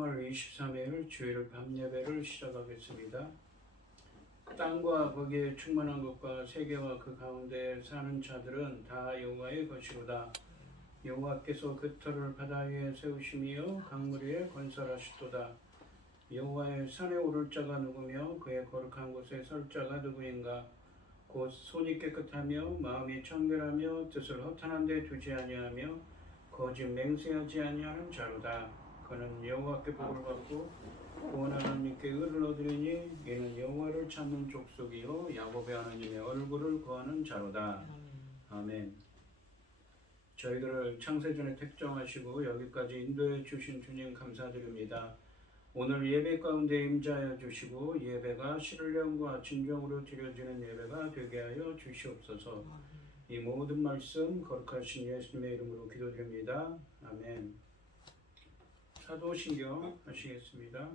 3월 23일 주일 밤예배를 시작하겠습니다. 땅과 거기에 충만한 것과 세계와 그 가운데 사는 자들은 다 여호와의 것이로다. 여호와께서 그 터를 바다 위에 세우시며 강물 위에 건설하셨도다. 여호와의 산에 오를 자가 누구며 그의 거룩한 곳에 설 자가 누구인가? 곧 손이 깨끗하며 마음이 청결하며 뜻을 허탄한 데 두지 아니하며 거짓 맹세하지 아니하는 자로다. 그는 여호와께 복을 받고 구원 하나님께 의를 얻으리니 이는 여호와를 찾는 족속이요 야곱의 하나님의 얼굴을 구하는 자로다. 아멘. 저희들을 창세전에 택정하시고 여기까지 인도해 주신 주님 감사드립니다. 오늘 예배 가운데 임자하여 주시고 예배가 신령과 진정으로 드려지는 예배가 되게 하여 주시옵소서. 이 모든 말씀 거룩하신 예수님의 이름으로 기도드립니다. 아멘. 사도신경 하시겠습니다.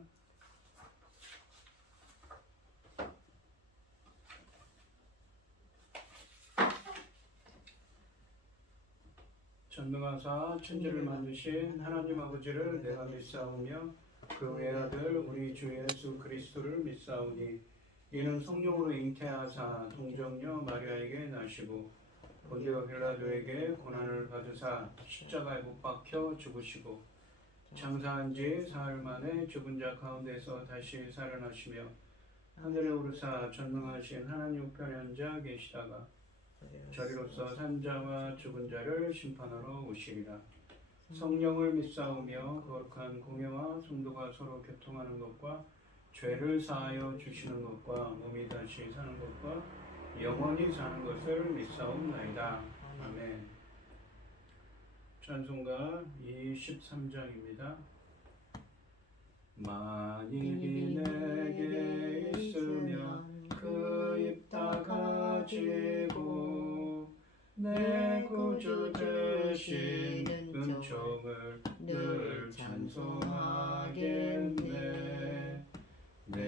전능하사 천지를 만드신 하나님 아버지를 내가 믿사오며 그 외아들 우리 주 예수 그리스도를 믿사오니 이는 성령으로 잉태하사 동정녀 마리아에게 나시고 본디오 빌라도에게 고난을 받으사 십자가에 못 박혀 죽으시고 장사한 지 사흘 만에 죽은 자 가운데서 다시 살아나시며 하늘에 오르사 전능하신 하나님 우편에 앉아 계시다가 저리로서 산자와 죽은 자를 심판하러 오시리라. 성령을 믿사오며 거룩한 공예와 성도가 서로 교통하는 것과 죄를 사하여 주시는 것과 몸이 다시 사는 것과 영원히 사는 것을 믿사옵나이다. 아멘. 찬송가 23장입니다. 만일이 내게 있으면 그 입 다 가지고 내 구주 되시는 은총을 늘 찬송하겠네. 내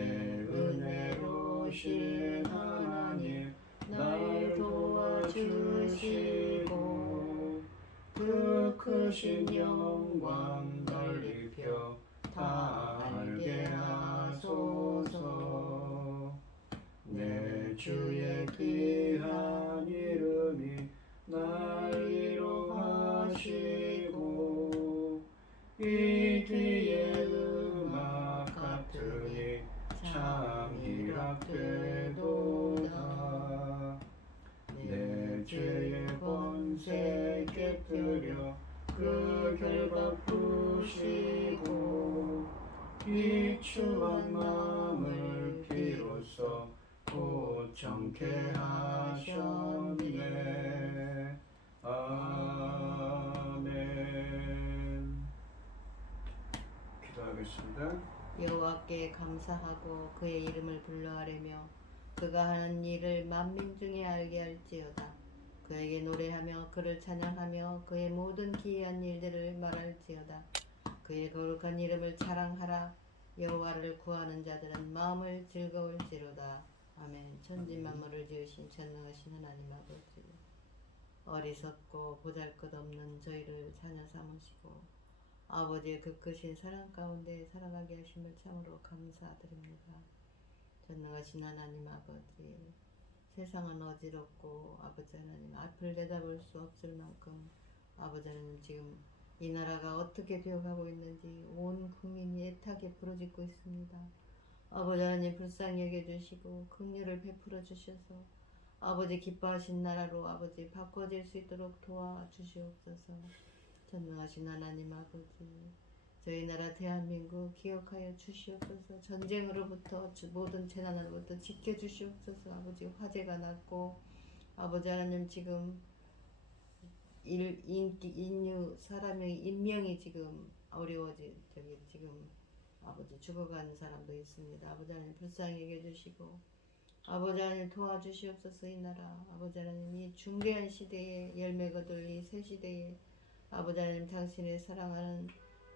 은혜로신 하나님 날 도와주시고 그 크신 영광 널 입혀 다 알게 하소서. 내 주의 귀한 이름이 날 위로하시고 이 뒤에 음악 같으니 참 희락되도다. 내 죄의 번세 깨뜨려 그 결박 푸시고 비추한 마음을 비로소 곧 정케 하셨네. 아멘. 기도하겠습니다. 여호와께 감사하고 그의 이름을 불러하려며 그가 하는 일을 만민 중에 알게 할지어다. 그에게 노래하며 그를 찬양하며 그의 모든 기이한 일들을 말할지어다. 그의 거룩한 이름을 자랑하라. 여호와를 구하는 자들은 마음을 즐거울지로다. 아멘. 천지 만물을 지으신 전능하신 하나님 아버지, 어리석고 보잘것없는 저희를 자녀 삼으시고 아버지의 그 크신 사랑 가운데 살아가게 하심을 참으로 감사드립니다. 전능하신 하나님 아버지, 세상은 어지럽고 아버지 하나님 앞을 내다볼 수 없을 만큼 아버지 하나님 지금 이 나라가 어떻게 되어가고 있는지 온 국민이 애타게 부르짖고 있습니다. 아버지 하나님 불쌍히 여겨주시고 긍휼을 베풀어 주셔서 아버지 기뻐하신 나라로 아버지 바꿔질 수 있도록 도와주시옵소서. 전능하신 하나님 아버지, 저희 나라 대한민국 기억하여 주시옵소서. 전쟁으로부터 모든 재난으로부터 지켜주시옵소서. 아버지 화재가 났고 아버지 하나님 지금 사람의 인명이 지금 지금 아버지 죽어가는 사람도 있습니다. 아버지 하나님 불쌍히 여겨주시고 아버지 하나님 도와주시옵소서. 이 나라 아버지 하나님 이 중대한 시대에 열매 거둘 이 새 시대에 아버지 하나님 당신의 사랑하는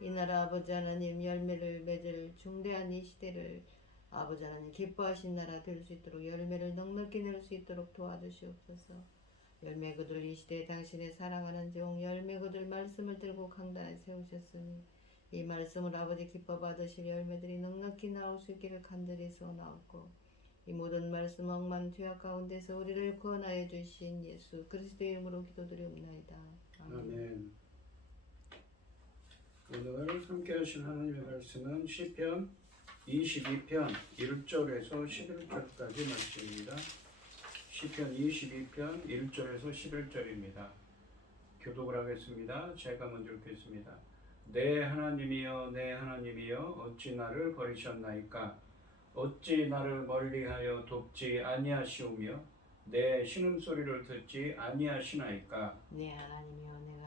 이 나라 아버지 하나님 열매를 맺을 중대한 이 시대를 아버지 하나님 기뻐하신 나라 될 수 있도록 열매를 넉넉히 낼 수 있도록 도와주시옵소서. 열매 거둘 이 시대에 당신의 사랑하는 종 열매 거둘 말씀을 들고 강단에 세우셨으니 이 말씀을 아버지 기뻐 받으실 열매들이 넉넉히 나올 수 있기를 간절히 소원하옵고 이 모든 말씀 억만 죄악 가운데서 우리를 구원하여 주신 예수 그리스도의 이름으로 기도드리옵나이다. 아멘. 오늘 함께 하신 하나님의 말씀은 시편 22편 1절에서 11절까지 말씀입니다. 시편 22편 1절에서 11절입니다. 교독을 하겠습니다. 제가 먼저 읽겠습니다. 내 하나님이여 내 하나님이여 어찌 나를 버리셨나이까 어찌 나를 멀리하여 돕지 아니하시오며 내 신음소리를 듣지 아니하시나이까 내 하나님이여 내가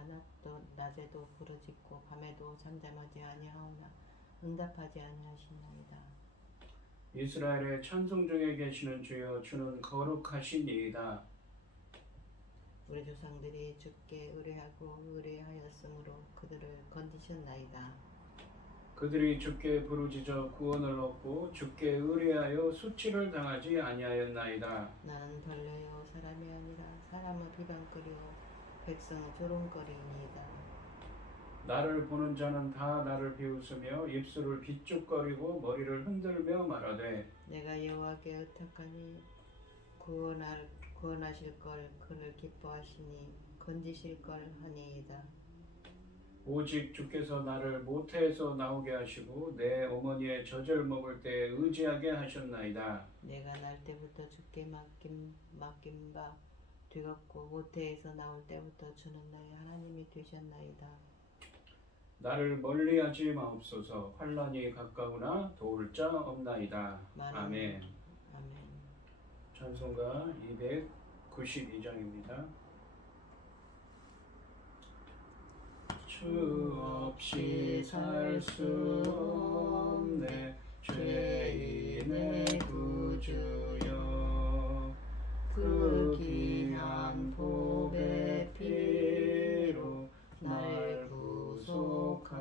낮에도 부르짖고 밤에도 잠잠하지 아니하오나 응답하지 아니하시나이다. 이스라엘의 찬송 중에 계시는 주여 주는 거룩하시니이다. 우리 조상들이 주께 의뢰하고 의뢰하였으므로 그들을 건지셨나이다. 그들이 주께 부르짖어 구원을 얻고 주께 의뢰하여 수치를 당하지 아니하였나이다. 나는 벌레요 사람이 아니라 사람의 비방거리요 백성의 조롱거리이니이다. 나를 보는 자는 다 나를 비웃으며 입술을 비죽거리고 머리를 흔들며 말하되 내가 여호와께 의탁하니 구원하실 걸 그를 기뻐하시니 건지실 걸 하니이다. 오직 주께서 나를 모태에서 나오게 하시고 내 어머니의 젖을 먹을 때 의지하게 하셨나이다. 내가 날 때부터 주께 맡긴 바 되었고 모태에서 나올 때부터 주는 나의 하나님이 되셨나이다. 나를 멀리하지 마옵소서. 환난이 가까우나 도울 자 없나이다. 아멘. 아멘. 찬송가 292장입니다. 주 없이 살 수 없네 죄인의 구주여 그 귀한 보배 피로 날 구속하소서.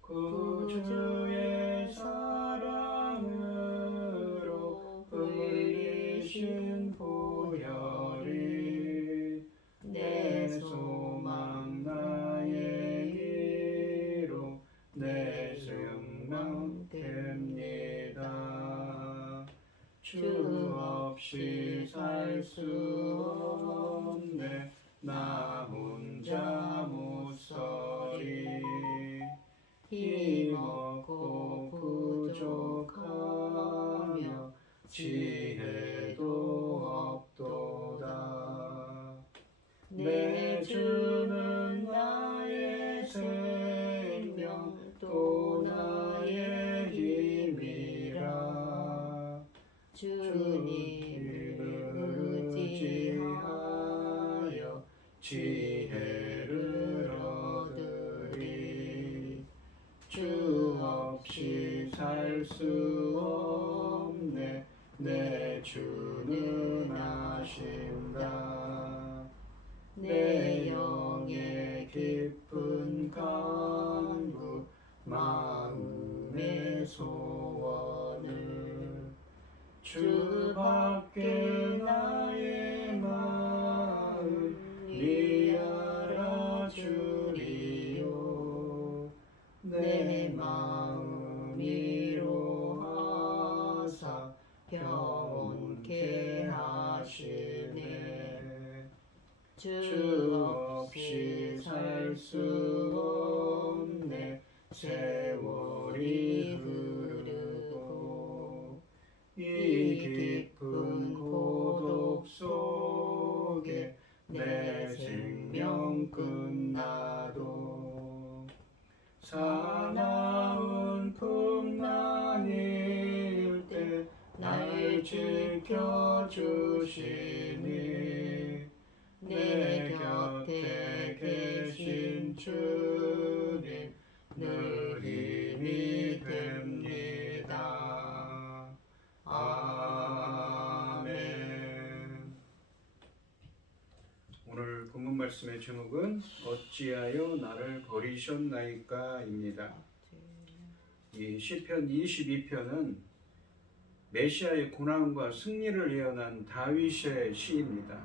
구주의 사랑으로 흘리신 보혈이 내 소망 나의 위로 내 생명 됩니다. 주 없이 살 수 없네 나 혼자 못 서리. 힘없고 부족하며 지혜도 없도다. 내 주는 나의 생명 또 나의 힘이라. 주님을 의지하여 지혜를 얻으리. 주 없이 살 수 없네 내 주는 아신다. 내 영의 깊은 간구 마음의 소원을 주밖에 나의 마음 이 알아주리요. 내 마음 위로하사 평온케 하시네. 주 없이 살 수 없네 세월이 흐르고 이 깊은 고독 속에 내 생명 끝나도 사나운 풍랑일 때 날 지켜주시니 내 곁에 계신 주님 늘 힘이 됩니다. 아멘. 오늘 본문 말씀의 제목은 어찌하여 나를 버리셨나이까입니다. 이 시편 22편은 메시아의 고난과 승리를 예언한 다윗의 시입니다.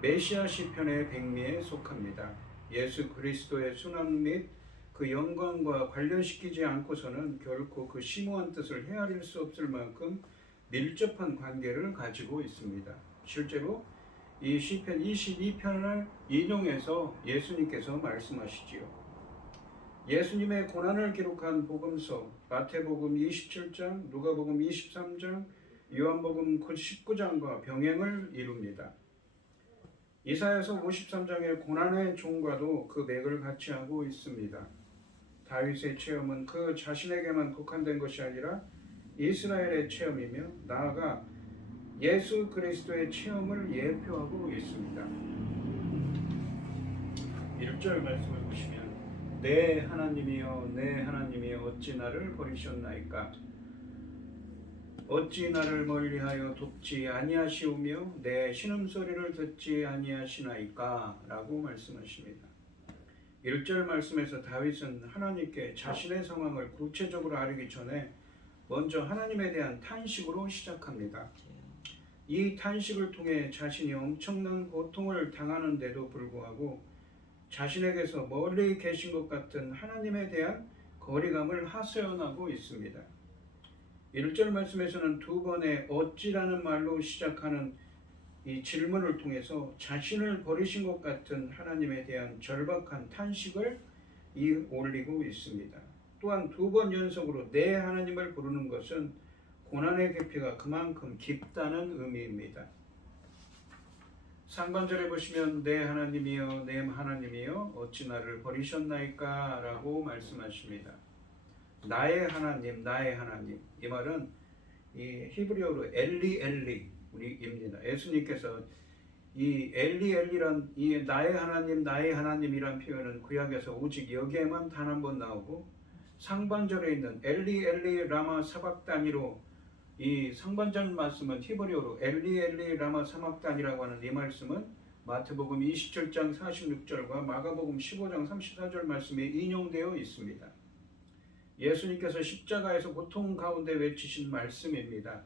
메시아 시편의 백미에 속합니다. 예수 그리스도의 순환 및 그 영광과 관련시키지 않고서는 결코 그 심오한 뜻을 헤아릴 수 없을 만큼 밀접한 관계를 가지고 있습니다. 실제로 이 시편 22편을 인용해서 예수님께서 말씀하시지요. 예수님의 고난을 기록한 복음서 마태복음 27장, 누가복음 23장, 요한복음 19장과 병행을 이룹니다. 이사야서 53장의 고난의 종과도 그 맥을 같이 하고 있습니다. 다윗의 체험은 그 자신에게만 국한된 것이 아니라 이스라엘의 체험이며 나아가 예수 그리스도의 체험을 예표하고 있습니다. 1절 말씀을 보시면 내 하나님이여 내 하나님이여 어찌 나를 버리셨나이까 어찌 나를 멀리하여 돕지 아니하시오며 내 신음소리를 듣지 아니하시나이까 라고 말씀하십니다. 1절 말씀에서 다윗은 하나님께 자신의 상황을 구체적으로 아뢰기 전에 먼저 하나님에 대한 탄식으로 시작합니다. 이 탄식을 통해 자신이 엄청난 고통을 당하는데도 불구하고 자신에게서 멀리 계신 것 같은 하나님에 대한 거리감을 하소연하고 있습니다. 1절 말씀에서는 두 번의 어찌라는 말로 시작하는 이 질문을 통해서 자신을 버리신 것 같은 하나님에 대한 절박한 탄식을 올리고 있습니다. 또한 두 번 연속으로 내 하나님을 부르는 것은 고난의 깊이가 그만큼 깊다는 의미입니다. 상반절에 보시면 내 하나님이여 내 하나님이여 어찌 나를 버리셨나이까 라고 말씀하십니다. 나의 하나님 나의 하나님, 이 말은 이 히브리어로 엘리 우리입니다. 예수님께서 이 엘리 엘리란 이 나의 하나님이란 표현은 구약에서 오직 여기에만 단 한 번 나오고 상반절에 있는 엘리 라마 사박단이로 이 상반절 말씀은 히브리어로 엘리 라마 사박단이라고 하는 이 말씀은 마태복음 27장 46절과 마가복음 15장 34절 말씀에 인용되어 있습니다. 예수님께서 십자가에서 고통 가운데 외치신 말씀입니다.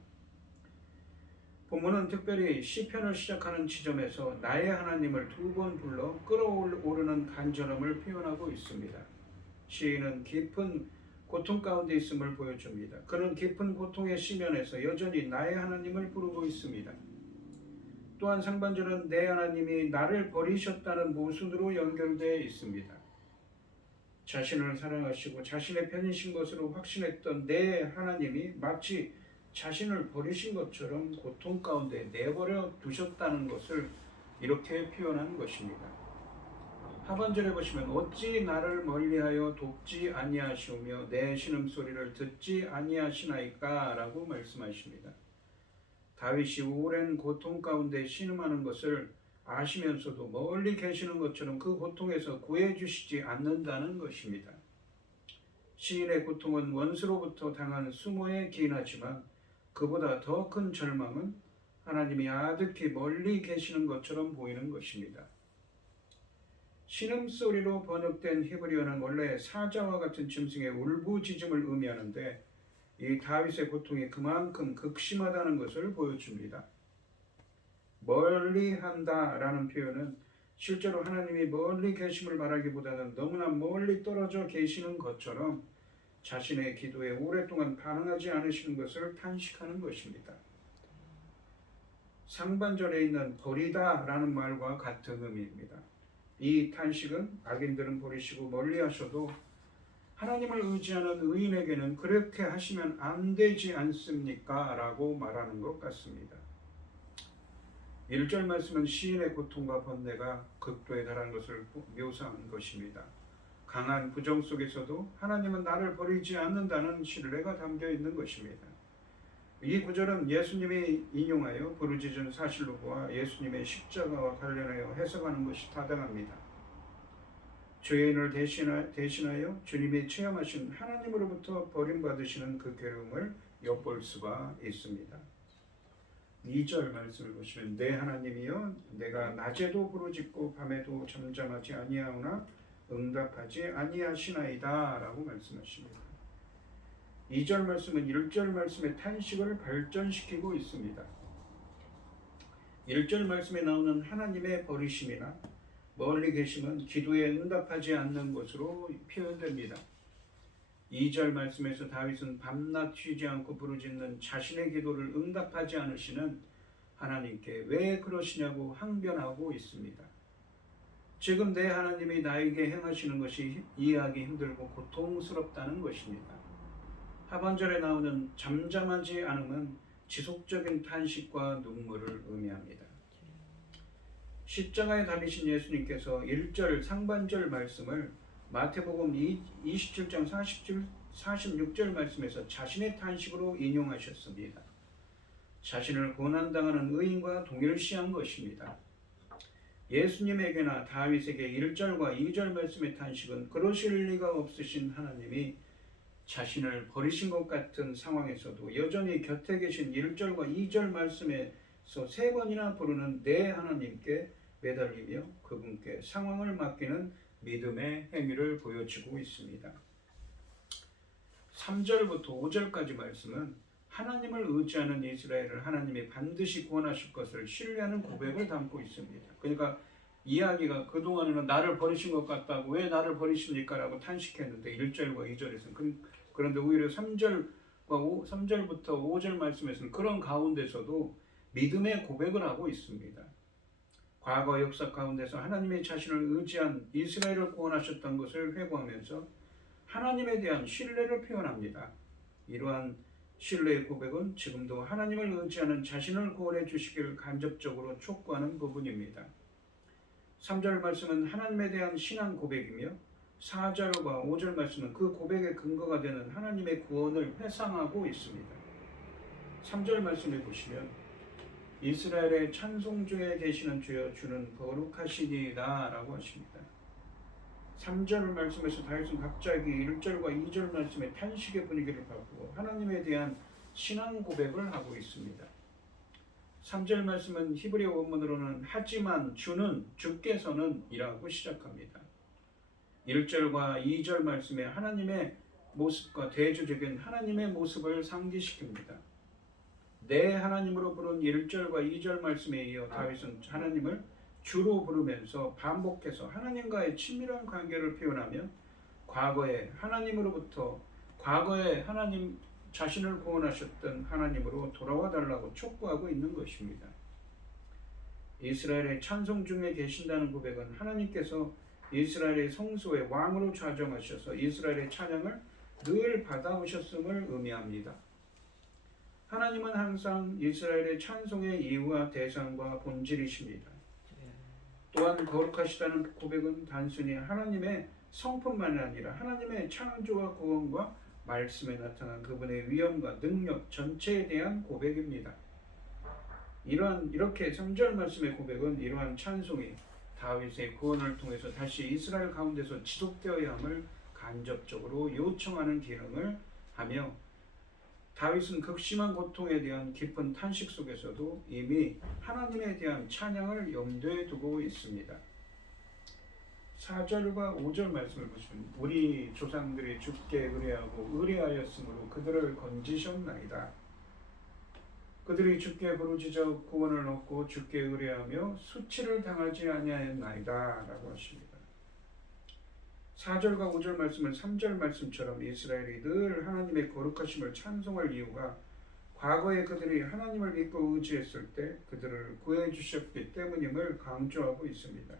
본문은 특별히 시편을 시작하는 지점에서 나의 하나님을 두 번 불러 끌어오르는 간절함을 표현하고 있습니다. 시인은 깊은 고통 가운데 있음을 보여줍니다. 그는 깊은 고통의 시면에서 여전히 나의 하나님을 부르고 있습니다. 또한 상반절은 내 하나님이 나를 버리셨다는 모순으로 연결되어 있습니다. 자신을 사랑하시고 자신의 편이신 것으로 확신했던 내 하나님이 마치 자신을 버리신 것처럼 고통 가운데 내버려 두셨다는 것을 이렇게 표현한 것입니다. 하반절에 보시면 어찌 나를 멀리하여 돕지 아니하시오며 내 신음소리를 듣지 아니하시나이까 라고 말씀하십니다. 다윗이 오랜 고통 가운데 신음하는 것을 아시면서도 멀리 계시는 것처럼 그 고통에서 구해주시지 않는다는 것입니다. 시인의 고통은 원수로부터 당한 수모에 기인하지만 그보다 더 큰 절망은 하나님이 아득히 멀리 계시는 것처럼 보이는 것입니다. 신음소리로 번역된 히브리어는 원래 사자와 같은 짐승의 울부짖음을 의미하는데 이 다윗의 고통이 그만큼 극심하다는 것을 보여줍니다. 멀리한다 라는 표현은 실제로 하나님이 멀리 계심을 말하기보다는 너무나 멀리 떨어져 계시는 것처럼 자신의 기도에 오랫동안 반응하지 않으시는 것을 탄식하는 것입니다. 상반절에 있는 버리다 라는 말과 같은 의미입니다. 이 탄식은 악인들은 버리시고 멀리 하셔도 하나님을 의지하는 의인에게는 그렇게 하시면 안 되지 않습니까? 라고 말하는 것 같습니다. 1절 말씀은 시인의 고통과 번뇌가 극도에 달한 것을 묘사한 것입니다. 강한 부정 속에서도 하나님은 나를 버리지 않는다는 신뢰가 담겨 있는 것입니다. 이 구절은 예수님이 인용하여 부르짖은 사실로 보아 예수님의 십자가와 관련하여 해석하는 것이 타당합니다. 죄인을 대신하여 주님이 체험하신 하나님으로부터 버림받으시는 그 괴로움을 엿볼 수가 있습니다. 2절 말씀을 보시면 내 하나님이여 내가 낮에도 부르짖고 밤에도 잠잠하지 아니하오나 응답하지 아니하시나이다 라고 말씀하십니다. 2절 말씀은 1절 말씀의 탄식을 발전시키고 있습니다. 1절 말씀에 나오는 하나님의 버리심이나 멀리 계시면 기도에 응답하지 않는 것으로 표현됩니다. 2절 말씀에서 다윗은 밤낮 쉬지 않고 부르짖는 자신의 기도를 응답하지 않으시는 하나님께 왜 그러시냐고 항변하고 있습니다. 지금 내 하나님이 나에게 행하시는 것이 이해하기 힘들고 고통스럽다는 것입니다. 하반절에 나오는 잠잠하지 않음은 지속적인 탄식과 눈물을 의미합니다. 십자가에 달리신 예수님께서 1절 상반절 말씀을 마태복음 27장 46절 말씀에서 자신의 탄식으로 인용하셨습니다. 자신을 고난당하는 의인과 동일시한 것입니다. 예수님에게나 다윗에게 1절과 2절 말씀의 탄식은 그러실 리가 없으신 하나님이 자신을 버리신 것 같은 상황에서도 여전히 곁에 계신 1절과 2절 말씀에서 3번이나 부르는 내 하나님께 매달리며 그분께 상황을 맡기는 믿음의 행위를 보여주고 있습니다. 3절부터 5절까지 말씀은 하나님을 의지하는 이스라엘을 하나님이 반드시 구원하실 것을 신뢰하는 고백을 담고 있습니다. 그러니까 이야기가 그동안에는 나를 버리신 것 같다고 왜 나를 버리십니까? 라고 탄식했는데 1절과 2절에서는 그런데 오히려 3절부터 5절 말씀에서는 그런 가운데서도 믿음의 고백을 하고 있습니다. 과거 역사 가운데서 하나님의 자신을 의지한 이스라엘을 구원하셨던 것을 회고하면서 하나님에 대한 신뢰를 표현합니다. 이러한 신뢰의 고백은 지금도 하나님을 의지하는 자신을 구원해 주시기를 간접적으로 촉구하는 부분입니다. 3절 말씀은 하나님에 대한 신앙 고백이며 4절과 5절 말씀은 그 고백의 근거가 되는 하나님의 구원을 회상하고 있습니다. 3절 말씀을 보시면 이스라엘의 찬송 중에 계시는 주여 주는 거룩하시니이다 라고 하십니다. 3절 말씀에서 다윗은 갑자기 1절과 2절 말씀의 탄식의 분위기를 바꾸고 하나님에 대한 신앙 고백을 하고 있습니다. 3절 말씀은 히브리어 원문으로는 하지만 주께서는 이라고 시작합니다. 1절과 2절 말씀에 하나님의 모습과 대조적인 하나님의 모습을 상기시킵니다. 내 하나님으로 부른 1절과 2절 말씀에 이어 다윗은 하나님을 주로 부르면서 반복해서 하나님과의 친밀한 관계를 표현하며 과거에 하나님 자신을 구원하셨던 하나님으로 돌아와 달라고 촉구하고 있는 것입니다. 이스라엘의 찬송 중에 계신다는 고백은 하나님께서 이스라엘의 성소의 왕으로 좌정하셔서 이스라엘의 찬양을 늘 받아오셨음을 의미합니다. 하나님은 항상 이스라엘의 찬송의 이유와 대상과 본질이십니다. 또한 거룩하시다는 고백은 단순히 하나님의 성품만이 아니라 하나님의 창조와 구원과 말씀에 나타난 그분의 위엄과 능력 전체에 대한 고백입니다. 이렇게 3절 말씀의 고백은 이러한 찬송이 다윗의 구원을 통해서 다시 이스라엘 가운데서 지속되어야 함을 간접적으로 요청하는 기능을 하며 다윗은 극심한 고통에 대한 깊은 탄식 속에서도 이미 하나님에 대한 찬양을 염두에 두고 있습니다. 4절과 5절 말씀을 보시면 우리 조상들이 주께 의뢰하고 의뢰하였으므로 그들을 건지셨나이다. 그들이 주께 부르짖어 구원을 얻고 주께 의뢰하며 수치를 당하지 아니하였나이다 라고 하십니다. 4절과 5절 말씀은 3절 말씀처럼 이스라엘이 늘 하나님의 거룩하심을 찬송할 이유가 과거에 그들이 하나님을 믿고 의지했을 때 그들을 구해 주셨기 때문임을 강조하고 있습니다.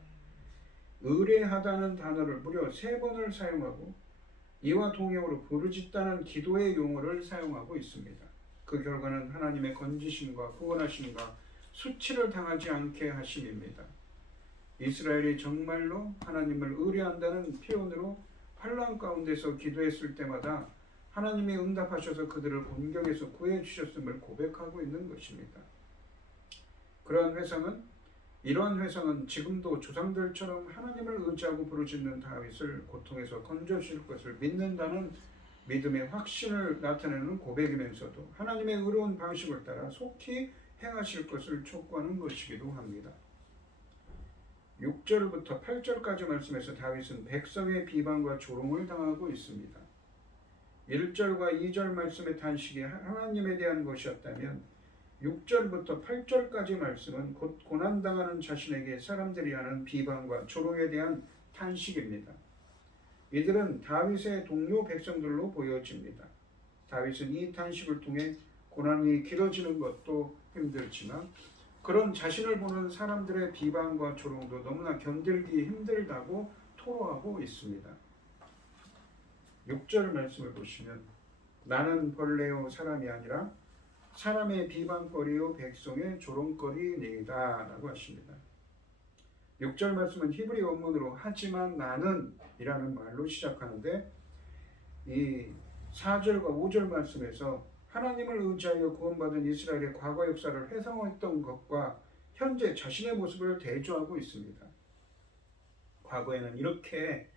의뢰하다는 단어를 무려 3번을 사용하고 이와 동형으로 부르짖다는 기도의 용어를 사용하고 있습니다. 그 결과는 하나님의 건지심과 구원하심과 수치를 당하지 않게 하심입니다. 이스라엘이 정말로 하나님을 의뢰한다는 표현으로 환난 가운데서 기도했을 때마다 하나님이 응답하셔서 그들을 곤경에서 구해 주셨음을 고백하고 있는 것입니다. 이러한 회상은 지금도 조상들처럼 하나님을 의지하고 부르짖는 다윗을 고통에서 건져주실 것을 믿는다는 믿음의 확신을 나타내는 고백이면서도 하나님의 의로운 방식을 따라 속히 행하실 것을 촉구하는 것이기도 합니다. 6절부터 8절까지 말씀에서 다윗은 백성의 비방과 조롱을 당하고 있습니다. 1절과 2절 말씀의 탄식이 하나님에 대한 것이었다면 6절부터 8절까지 말씀은 곧 고난당하는 자신에게 사람들이 하는 비방과 조롱에 대한 탄식입니다. 이들은 다윗의 동료 백성들로 보여집니다. 다윗은 이 탄식을 통해 고난이 길어지는 것도 힘들지만 그런 자신을 보는 사람들의 비방과 조롱도 너무나 견디기 힘들다고 토로하고 있습니다. 6절 말씀을 보시면 나는 벌레요 사람이 아니라 사람의 비방거리요 백성의 조롱거리니이다 라고 하십니다. 6절 말씀은 히브리 원문으로 하지만 나는 이라는 말로 시작하는데 이 4절과 5절 말씀에서 하나님을 의지하여 구원받은 이스라엘의 과거 역사를 회상했던 것과 현재 자신의 모습을 대조하고 있습니다. 과거에는 이렇게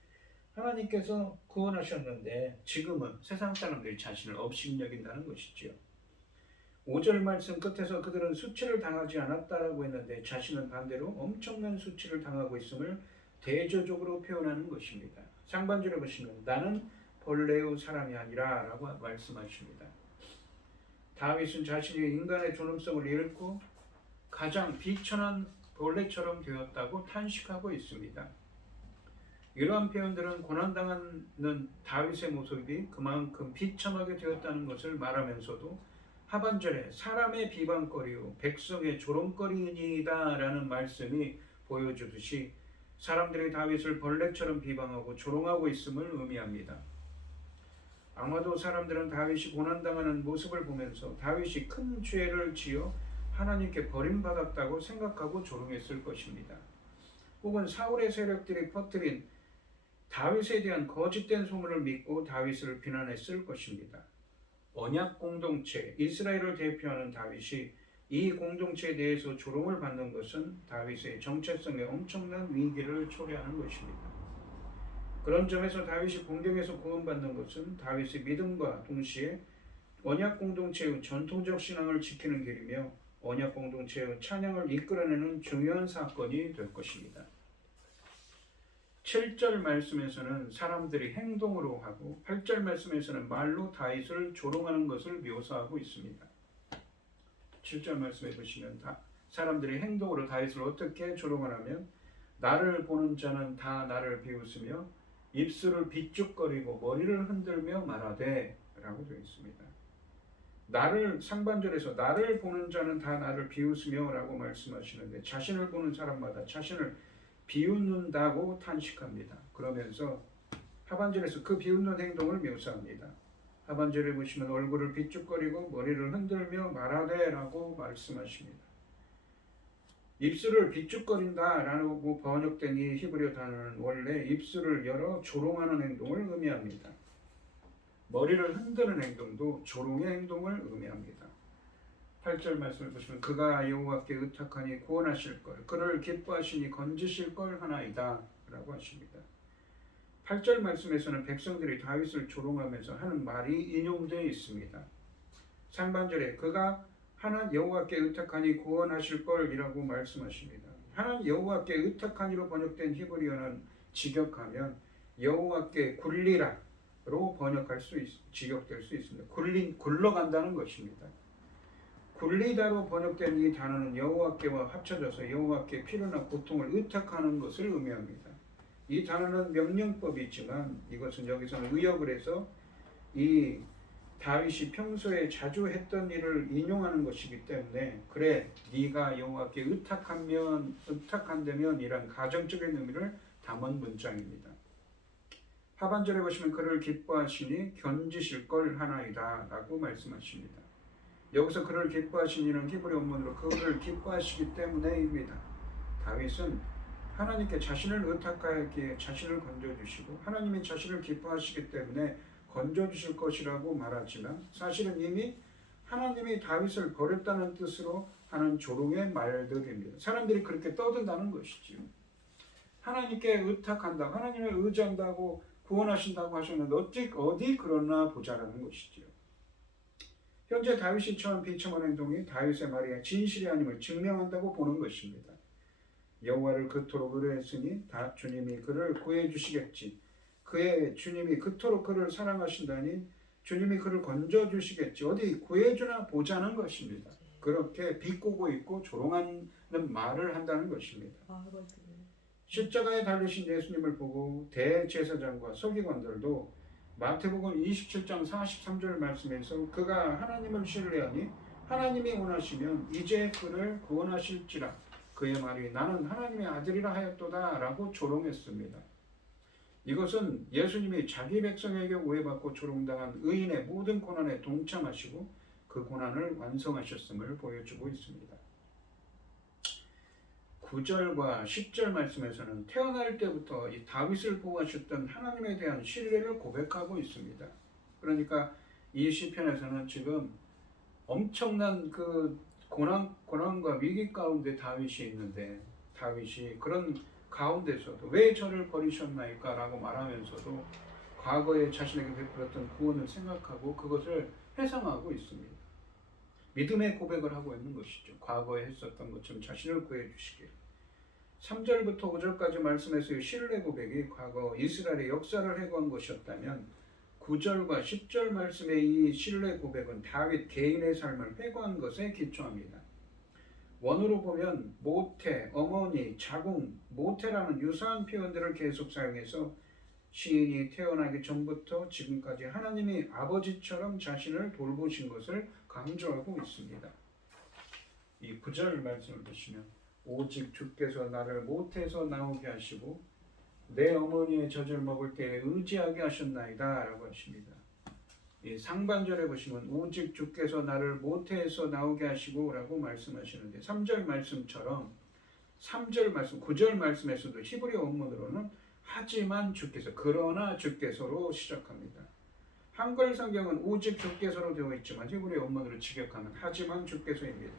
하나님께서 구원하셨는데 지금은 세상 사람들이 자신을 업신여긴다는 것이지요. 5절 말씀 끝에서 그들은 수치를 당하지 않았다라고 했는데 자신은 반대로 엄청난 수치를 당하고 있음을 대조적으로 표현하는 것입니다. 상반절에 보시면 나는 벌레의 사람이 아니라 라고 말씀하십니다. 다윗은 자신이 인간의 존엄성을 잃고 가장 비천한 벌레처럼 되었다고 탄식하고 있습니다. 이러한 표현들은 고난당하는 다윗의 모습이 그만큼 비참하게 되었다는 것을 말하면서도 하반절에 사람의 비방거리요 백성의 조롱거리이다 라는 말씀이 보여주듯이 사람들이 다윗을 벌레처럼 비방하고 조롱하고 있음을 의미합니다. 아마도 사람들은 다윗이 고난당하는 모습을 보면서 다윗이 큰 죄를 지어 하나님께 버림받았다고 생각하고 조롱했을 것입니다. 혹은 사울의 세력들이 퍼뜨린 다윗에 대한 거짓된 소문을 믿고 다윗을 비난했을 것입니다. 언약 공동체 이스라엘을 대표하는 다윗이 이 공동체에 대해서 조롱을 받는 것은 다윗의 정체성에 엄청난 위기를 초래하는 것입니다. 그런 점에서 다윗이 공경에서 구원받는 것은 다윗의 믿음과 동시에 언약 공동체의 전통적 신앙을 지키는 길이며 언약 공동체의 찬양을 이끌어내는 중요한 사건이 될 것입니다. 7절 말씀에서는 사람들이 행동으로 하고 8절 말씀에서는 말로 다윗을 조롱하는 것을 묘사하고 있습니다. 7절 말씀에 보시면 사람들이 행동으로 다윗을 어떻게 조롱하냐면 나를 보는 자는 다 나를 비웃으며 입술을 비죽거리고 머리를 흔들며 말하되 라고 되어 있습니다. 상반절에서 나를 보는 자는 다 나를 비웃으며 라고 말씀하시는데 자신을 보는 사람마다 자신을 비웃는다고 탄식합니다. 그러면서 하반절에서 그 비웃는 행동을 묘사합니다. 하반절에 보시면 얼굴을 비죽거리고 머리를 흔들며 말하되 라고 말씀하십니다. 입술을 비죽거린다 라고 번역된 이 히브리어 단어는 원래 입술을 열어 조롱하는 행동을 의미합니다. 머리를 흔드는 행동도 조롱의 행동을 의미합니다. 8절 말씀을 보시면 그가 여호와께 의탁하니 구원하실 걸 그를 기뻐하시니 건지실 걸 하나이다 라고 하십니다. 8절 말씀에서는 백성들이 다윗을 조롱하면서 하는 말이 인용되어 있습니다. 상반절에 그가 하나님 여호와께 의탁하니 구원하실 걸이라고 말씀하십니다. 하나님 여호와께 의탁하니로 번역된 히브리어는 직역하면 여호와께 굴리라로 직역될 수 있습니다. 굴러간다는 것입니다. 굴리다로 번역된 이 단어는 여호와께와 합쳐져서 여호와께 필요나 고통을 의탁하는 것을 의미합니다. 이 단어는 명령법이지만 이것은 여기서는 의역을 해서 이 다윗이 평소에 자주 했던 일을 인용하는 것이기 때문에 그래 네가 여호와께 의탁한다면 이란 가정적인 의미를 담은 문장입니다. 하반절에 보시면 그를 기뻐하시니 견지실 걸 하나이다 라고 말씀하십니다. 여기서 그를 기뻐하시니는 히브리 원문으로 그를 기뻐하시기 때문에입니다. 다윗은 하나님께 자신을 의탁하기에 자신을 건져주시고 하나님이 자신을 기뻐하시기 때문에 건져주실 것이라고 말하지만 사실은 이미 하나님이 다윗을 버렸다는 뜻으로 하는 조롱의 말들입니다. 사람들이 그렇게 떠든다는 것이지요. 하나님께 의탁한다, 하나님을 의지한다고 구원하신다고 하셨는데 어디 그러나 보자라는 것이지요. 현재 다윗이 처한 비참한 행동이 다윗의 말이 진실이 아님을 증명한다고 보는 것입니다. 여호와를 그토록 의뢰했으니 주님이 그를 구해 주시겠지. 주님이 그토록 그를 사랑하신다니 주님이 그를 건져 주시겠지. 어디 구해주나 보자는 것입니다. 그렇게 비꼬고 있고 조롱하는 말을 한다는 것입니다. 십자가에 달리신 예수님을 보고 대제사장과 서기관들도 마태복음 27장 43절 말씀에서 그가 하나님을 신뢰하니 하나님이 원하시면 이제 그를 구원하실지라 그의 말이 나는 하나님의 아들이라 하였도다 라고 조롱했습니다. 이것은 예수님이 자기 백성에게 오해받고 조롱당한 의인의 모든 고난에 동참하시고 그 고난을 완성하셨음을 보여주고 있습니다. 9절과 10절 말씀에서는 태어날 때부터 이 다윗을 보호하셨던 하나님에 대한 신뢰를 고백하고 있습니다. 그러니까 이 시편에서는 지금 엄청난 그 고난과 위기 가운데 다윗이 있는데 다윗이 그런 가운데서도 왜 저를 버리셨나이까 라고 말하면서도 과거에 자신에게 베풀었던 구원을 생각하고 그것을 회상하고 있습니다. 믿음의 고백을 하고 있는 것이죠. 과거에 했었던 것처럼 자신을 구해 주시길. 3절부터 5절까지 말씀에서의 신뢰 고백이 과거 이스라엘의 역사를 해고한 것이었다면 9절과 10절 말씀의 이 신뢰 고백은 다윗 개인의 삶을 회고한 것에 기초합니다. 원어로 보면 모태, 어머니, 자궁, 모태라는 유사한 표현들을 계속 사용해서 시인이 태어나기 전부터 지금까지 하나님이 아버지처럼 자신을 돌보신 것을 강조하고 있습니다. 이 9절 말씀을 보시면 오직 주께서 나를 모태에서 나오게 하시고 내 어머니의 젖을 먹을 때에 의지하게 하셨나이다 라고 하십니다. 이 상반절에 보시면 오직 주께서 나를 모태에서 나오게 하시고 라고 말씀하시는데 3절 말씀처럼 3절 말씀, 9절 말씀에서도 히브리 원문으로는 하지만 주께서, 그러나 주께서로 시작합니다. 한글 성경은 오직 주께서로 되어 있지만 히브리 원문으로 직역하면 하지만 주께서입니다.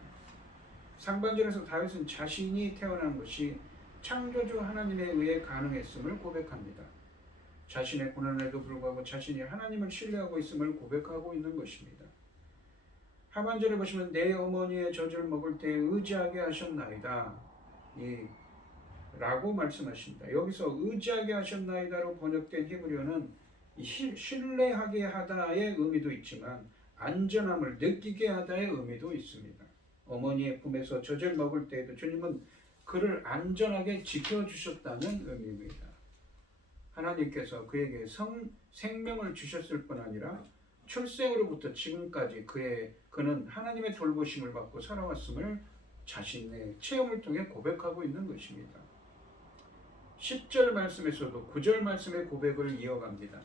상반절에서 다윗은 자신이 태어난 것이 창조주 하나님에 의해 가능했음을 고백합니다. 자신의 고난에도 불구하고 자신이 하나님을 신뢰하고 있음을 고백하고 있는 것입니다. 하반절에 보시면 내 어머니의 젖을 먹을 때 의지하게 하셨나이다 라고 말씀하십니다. 여기서 의지하게 하셨나이다로 번역된 히브리어는 신뢰하게 하다의 의미도 있지만 안전함을 느끼게 하다의 의미도 있습니다. 어머니의 품에서 젖을 먹을 때에도 주님은 그를 안전하게 지켜주셨다는 의미입니다. 하나님께서 그에게 생명을 주셨을 뿐 아니라 출생으로부터 지금까지 그는 하나님의 돌보심을 받고 살아왔음을 자신의 체험을 통해 고백하고 있는 것입니다. 10절 말씀에서도 9절 말씀의 고백을 이어갑니다.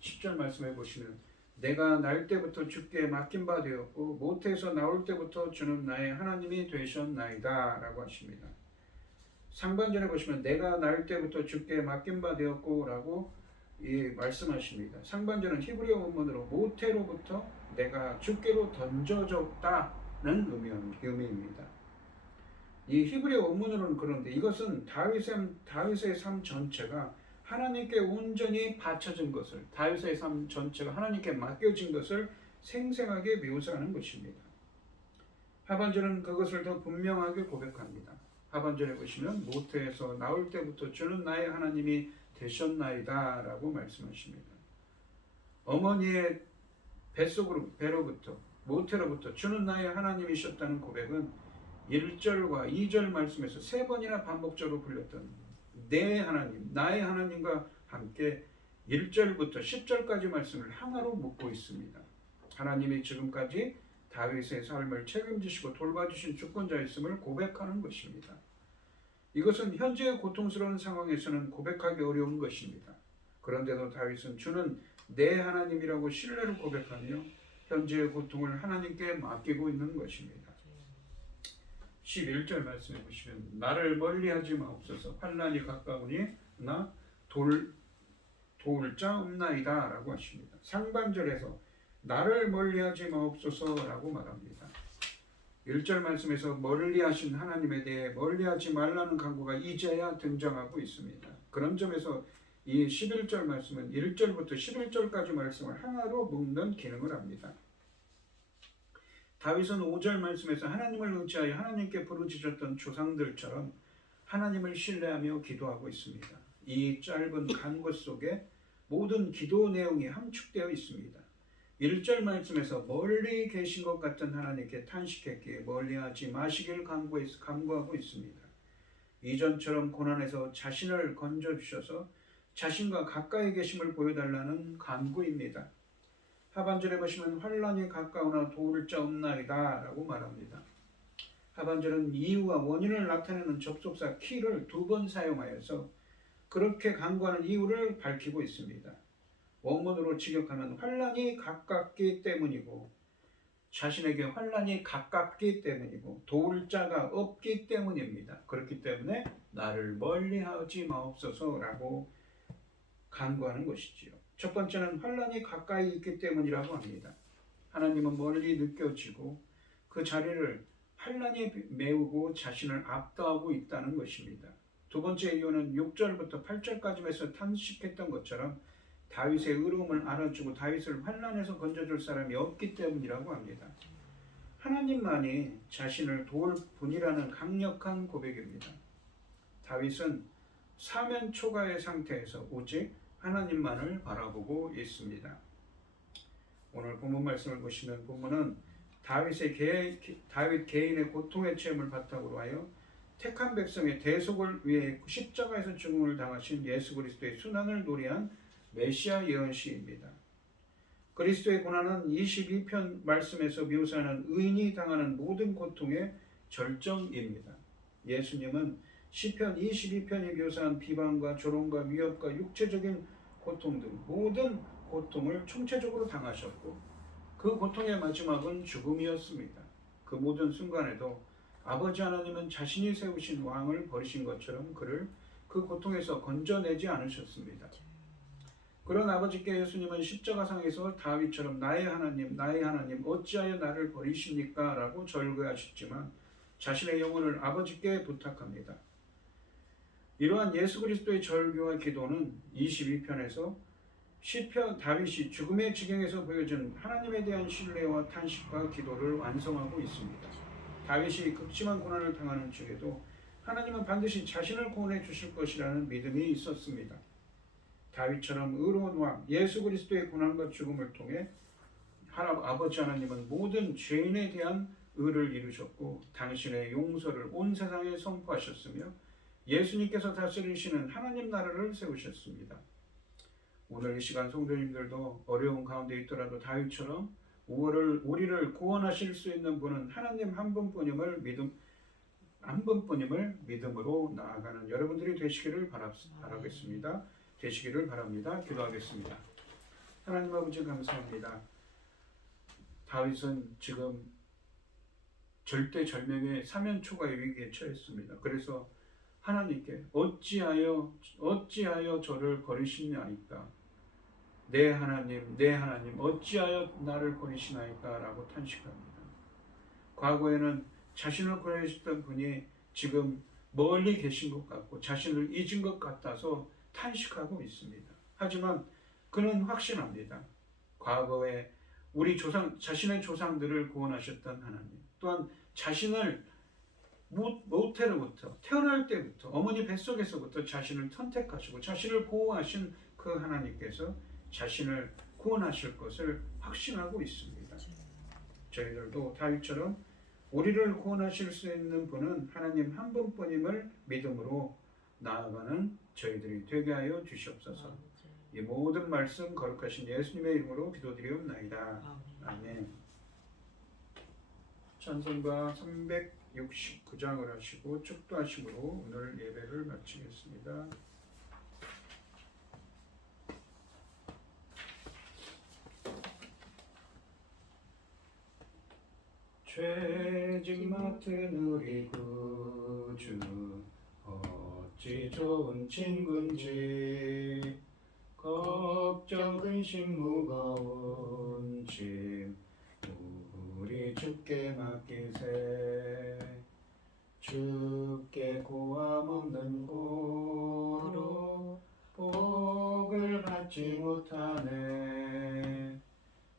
10절 말씀해 보시면 내가 날 때부터 주께 맡긴 바 되었고 모태에서 나올 때부터 주는 나의 하나님이 되셨나이다 라고 하십니다. 상반절에 보시면 내가 날 때부터 주께 맡긴 바 되었고 라고 말씀하십니다. 상반절은 히브리어 원문으로 모태로부터 내가 주께로 던져졌다는 의미입니다. 이 히브리어 원문으로는 그런데 이것은 다윗의 삶 전체가 하나님께 온전히 바쳐진 것을, 다윗의 삶 전체가 하나님께 맡겨진 것을 생생하게 묘사하는 것입니다. 하반절은 그것을 더 분명하게 고백합니다. 하반절에 보시면 모태에서 나올 때부터 주는 나의 하나님이 되셨나이다 라고 말씀하십니다. 어머니의 배로부터 모태로부터 주는 나의 하나님이셨다는 고백은 1절과 2절 말씀에서 3번이나 반복적으로 불렸던 내 하나님, 나의 하나님과 함께 1절부터 10절까지 말씀을 하나로 묶고 있습니다. 하나님이 지금까지 다윗의 삶을 책임지시고 돌봐주신 주권자였음을 고백하는 것입니다. 이것은 현재의 고통스러운 상황에서는 고백하기 어려운 것입니다. 그런데도 다윗은 주는 내 하나님이라고 신뢰를 고백하며 현재의 고통을 하나님께 맡기고 있는 것입니다. 11절 말씀해 보시면 나를 멀리하지 마옵소서 환난이 가까우니 나 도울 자 없나이다 라고 하십니다. 상반절에서 나를 멀리하지 마옵소서 라고 말합니다. 1절 말씀에서 멀리하신 하나님에 대해 멀리하지 말라는 강구가 이제야 등장하고 있습니다. 그런 점에서 이 11절 말씀은 1절부터 11절까지 말씀을 하나로 묶는 기능을 합니다. 다윗은 5절 말씀에서 하나님을 의지하여 하나님께 부르짖었던 조상들처럼 하나님을 신뢰하며 기도하고 있습니다. 이 짧은 간구 속에 모든 기도 내용이 함축되어 있습니다. 1절 말씀에서 멀리 계신 것 같은 하나님께 탄식했기에 멀리하지 마시길 간구하고 있습니다. 이전처럼 고난에서 자신을 건져주셔서 자신과 가까이 계심을 보여달라는 간구입니다. 하반절에 보시면 환란이 가까우나 도울 자 없나이다 라고 말합니다. 하반절은 이유와 원인을 나타내는 접속사 키를 2번 사용하여서 그렇게 간구하는 이유를 밝히고 있습니다. 원문으로 직역하면 환란이 가깝기 때문이고 자신에게 환란이 가깝기 때문이고 도울 자가 없기 때문입니다. 그렇기 때문에 나를 멀리하지 마옵소서라고 간구하는 것이지요. 첫 번째는 환란이 가까이 있기 때문이라고 합니다. 하나님은 멀리 느껴지고 그 자리를 환란이 메우고 자신을 압도하고 있다는 것입니다. 두 번째 이유는 6절부터 8절까지에서 탄식했던 것처럼 다윗의 의로움을 알아주고 다윗을 환난에서 건져줄 사람이 없기 때문이라고 합니다. 하나님만이 자신을 도울 분이라는 강력한 고백입니다. 다윗은 사면 초가의 상태에서 오직 하나님만을 바라보고 있습니다. 오늘 본문 말씀을 보시면 본문은 다윗 개인의 고통의 체험을 바탕으로 하여 택한 백성의 대속을 위해 십자가에서 죽음을 당하신 예수 그리스도의 순환을 노래한 메시아 예언시입니다. 그리스도의 고난은 22편 말씀에서 묘사하는 의인이 당하는 모든 고통의 절정입니다. 예수님은 시편 22편이 묘사한 비방과 조롱과 위협과 육체적인 고통 등 모든 고통을 총체적으로 당하셨고 그 고통의 마지막은 죽음이었습니다. 그 모든 순간에도 아버지 하나님은 자신이 세우신 왕을 버리신 것처럼 그를 그 고통에서 건져내지 않으셨습니다. 그런 아버지께 예수님은 십자가상에서 다윗처럼 나의 하나님 어찌하여 나를 버리십니까? 라고 절규하셨지만 자신의 영혼을 아버지께 부탁합니다. 이러한 예수 그리스도의 절규와 기도는 22편에서 시편 다윗이 죽음의 지경에서 보여준 하나님에 대한 신뢰와 탄식과 기도를 완성하고 있습니다. 다윗이 극심한 고난을 당하는 중에도 하나님은 반드시 자신을 구원해 주실 것이라는 믿음이 있었습니다. 다윗처럼 의로운 왕 예수 그리스도의 고난과 죽음을 통해 아버지 하나님은 모든 죄인에 대한 의를 이루셨고 당신의 용서를 온 세상에 선포하셨으며 예수님께서 다스리시는 하나님 나라를 세우셨습니다. 오늘 이 시간 성도님들도 어려운 가운데 있더라도 다윗처럼 우리를 구원하실 수 있는 분은 하나님 한 분뿐임을 믿음으로 나아가는 여러분들이 되시기를 바라겠습니다. 되시기를 바랍니다. 기도하겠습니다. 하나님 아버지 감사합니다. 다윗은 지금 절대절명의 사면초가의 위기에 처했습니다. 그래서 하나님께 어찌하여 저를 버리시나이까? 내 하나님 어찌하여 나를 버리시나이까? 라고 탄식합니다. 과거에는 자신을 구원하셨던 분이 지금 멀리 계신 것 같고 자신을 잊은 것 같아서 탄식하고 있습니다. 하지만 그는 확신합니다. 과거에 자신의 조상들을 구원하셨던 하나님, 또한 자신을 모태로부터 태어날 때부터 어머니 뱃속에서부터 자신을 선택하시고 자신을 보호하신 그 하나님께서 자신을 구원하실 것을 확신하고 있습니다. 저희들도 다윗처럼 우리를 구원하실 수 있는 분은 하나님 한 분뿐임을 믿음으로 나아가는 저희들이 되게 하여 주시옵소서. 이 모든 말씀 거룩하신 예수님의 이름으로 기도드리옵나이다. 아멘. 찬송가 369장을 하시고 축도하심으로 오늘 예배를 마치겠습니다. 죄짐 맡은 우리 구주 어찌 좋은 친구인지 걱정 근심 무거운 짐 우리 주께 맡기세. 주께 고함 없는 고로 복을 받지 못하네.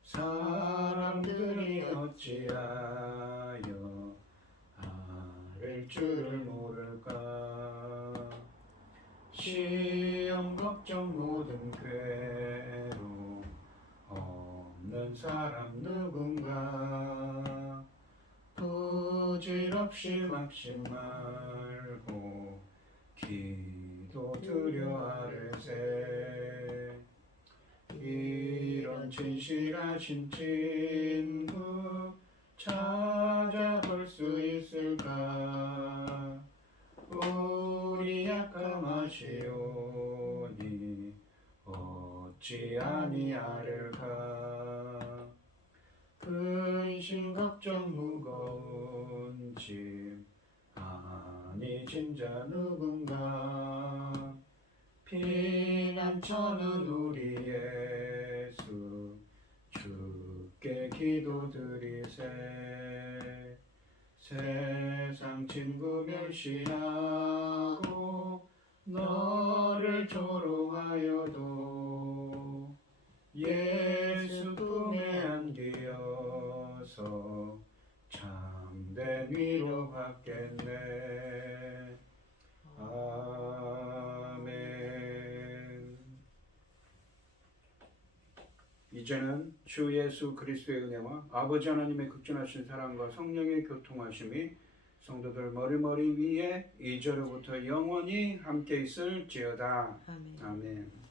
사람들이 어찌하여 아를 줄 모를까. 시험 걱정 모든 괴로움 없는 있는 사람 누군가 부질없이 막지 말고 기도드려 아뢰세. 이런 진실하신 친구 찾아볼 수 있을까? 우리 약함하시오니 어찌 아니하릴까? 근심 걱정 무거운 짐 아니 진자 누군가 피난처는 우리 예수 주께 기도드리세. 세상 친구 멸시하고 너를 조롱하여도 예수 품에 안기어서 참된 위로 받겠네. 아멘. 이제는 주 예수 그리스도의 은혜와 아버지 하나님의 극진하신 사랑과 성령의 교통하심이 성도들 머리머리 위에 이제로부터 영원히 함께 있을지어다. 아멘. 아멘.